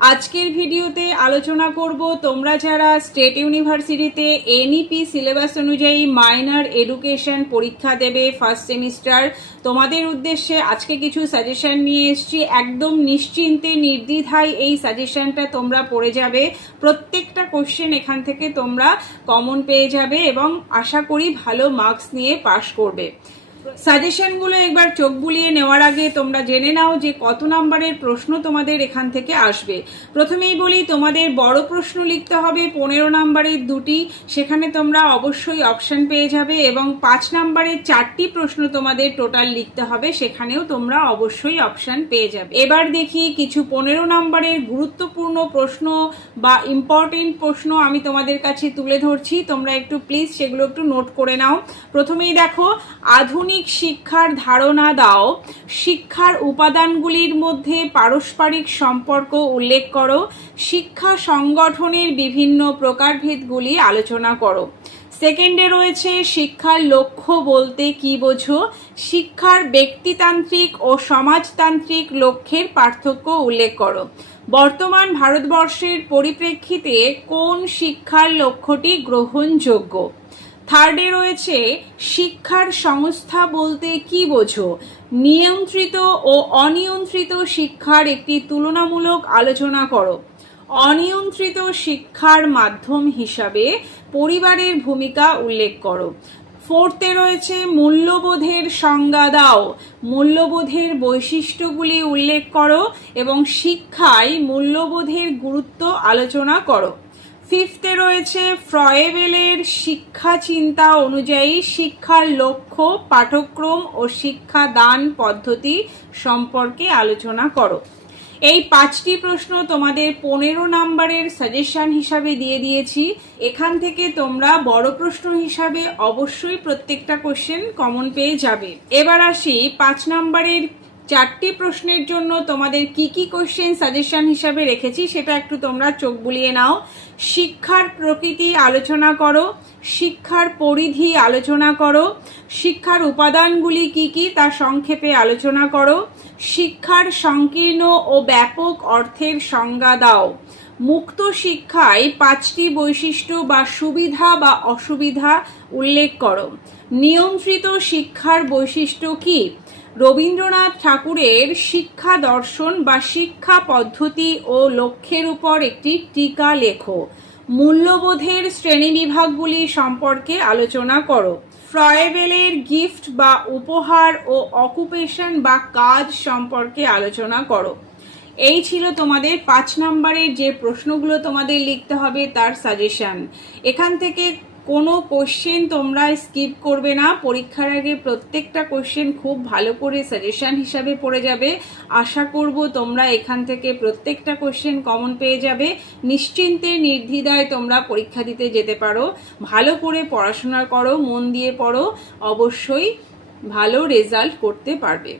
আজকের ভিডিওতে আলোচনা করব তোমরা যারা স্টেট ইউনিভার্সিটিতে এনইপি সিলেবাস অনুযায়ী মাইনর এডুকেশন পরীক্ষা দেবে ফার্স্ট সেমিস্টার, তোমাদের উদ্দেশ্যে আজকে কিছু সাজেশন নিয়ে এসেছি। একদম নিশ্চিন্তে নির্দ্বিধায় এই সাজেশনটা তোমরা পড়ে যাবে। প্রত্যেকটা কোশ্চেন এখান থেকে তোমরা কমন পেয়ে যাবে এবং আশা করি ভালো মার্কস নিয়ে পাশ করবে। সাজেশনগুলো একবার চোখ বুলিয়ে নেওয়ার আগে তোমরা জেনে নাও যে কত নাম্বারের প্রশ্ন তোমাদের এখান থেকে আসবে। প্রথমেই বলি, তোমাদের বড় প্রশ্ন লিখতে হবে 15 নাম্বারের দুটি, সেখানে তোমরা অবশ্যই অপশন পেয়ে যাবে, এবং 5 নাম্বারের 4টি প্রশ্ন তোমাদের টোটাল লিখতে হবে, সেখানেও তোমরা অবশ্যই অপশন পেয়ে যাবে। এবার দেখি কিছু 15 নাম্বারের গুরুত্বপূর্ণ প্রশ্ন বা ইম্পর্টেন্ট প্রশ্ন আমি তোমাদের কাছে তুলে ধরছি, তোমরা একটু প্লিজ সেগুলো একটু নোট করে নাও। প্রথমেই দেখো, আধুনিক শিক্ষার ধারণা দাও, শিক্ষার উপাদানগুলির মধ্যে পারস্পরিক সম্পর্ক উল্লেখ করো, শিক্ষা সংগঠনের বিভিন্ন প্রকারভেদগুলি আলোচনা করো। সেকেন্ডে রয়েছে শিক্ষার লক্ষ্য বলতে কি বোঝো, শিক্ষার ব্যক্তিতান্ত্রিক ও সমাজতান্ত্রিক লক্ষ্যের পার্থক্য উল্লেখ করো। বর্তমান ভারতবর্ষের পরিপ্রেক্ষিতে কোন শিক্ষার লক্ষ্যটি গ্রহণযোগ্য। থার্ডে রয়েছে শিক্ষার সংস্থা বলতে কি বোঝো, নিয়ন্ত্রিত ও অনিয়ন্ত্রিত শিক্ষার একটি তুলনামূলক আলোচনা করো। অনিয়ন্ত্রিত শিক্ষার মাধ্যম হিসাবে পরিবারের ভূমিকা উল্লেখ করো। ফোর্থে রয়েছে মূল্যবোধের সংজ্ঞা দাও, মূল্যবোধের বৈশিষ্ট্যগুলি উল্লেখ করো এবং শিক্ষায় মূল্যবোধের গুরুত্ব আলোচনা করো। ফিফথে রয়েছে ফ্রয়েবেলের শিক্ষা চিন্তা অনুযায়ী শিক্ষার লক্ষ্য, পাঠ্যক্রম ও শিক্ষাদান পদ্ধতি সম্পর্কে আলোচনা করো। এই 5টি প্রশ্ন তোমাদের 15 নাম্বারের সাজেশন হিসাবে দিয়ে দিয়েছি। এখান থেকে তোমরা বড় প্রশ্ন হিসাবে অবশ্যই প্রত্যেকটা কোশ্চেন কমন পেয়ে যাবে। এবার আসি 5 নাম্বারের 4টি প্রশ্নের জন্য তোমাদের কি কি কোশ্চেন সাজেশন হিসাবে রেখেছি সেটা একটু তোমরা চোখ বুলিয়ে নাও। শিক্ষার প্রকৃতি আলোচনা করো, শিক্ষার পরিধি আলোচনা করো, শিক্ষার উপাদানগুলি কি কি তা সংক্ষেপে আলোচনা করো, শিক্ষার সংকীর্ণ ও ব্যাপক অর্থের সংজ্ঞা দাও। মুক্ত শিক্ষায় 5টি বৈশিষ্ট্য বা সুবিধা বা অসুবিধা উল্লেখ করো। নিয়ন্ত্রিত শিক্ষার বৈশিষ্ট্য কি। রবীন্দ্রনাথ ঠাকুরের শিক্ষা দর্শন বা শিক্ষা পদ্ধতি ও লক্ষ্যের উপর একটি টিকা লেখো। মূল্যবোধের শ্রেণীবিভাগগুলি সম্পর্কে আলোচনা করো। ফ্রয়েবেলের গিফট বা উপহার ও অকুপেশন বা কাজ সম্পর্কে আলোচনা করো। এই ছিল তোমাদের 5 নাম্বারের যে প্রশ্নগুলো তোমাদের লিখতে হবে তার সাজেশন। এখান থেকে কোনো কোশ্চেন তোমরা স্কিপ করবে না। পরীক্ষার আগে প্রত্যেকটা কোশ্চেন খুব ভালো করে সাজেশন হিসাবে পড়ে যাবে। আশা করব তোমরা এখান থেকে প্রত্যেকটা কোশ্চেন কমন পেয়ে যাবে। নিশ্চিন্তে নির্দ্বিধায় তোমরা পরীক্ষা দিতে যেতে পারো। ভালো করে পড়াশোনা করো, মন দিয়ে পড়ো, অবশ্যই ভালো রেজাল্ট করতে পারবে।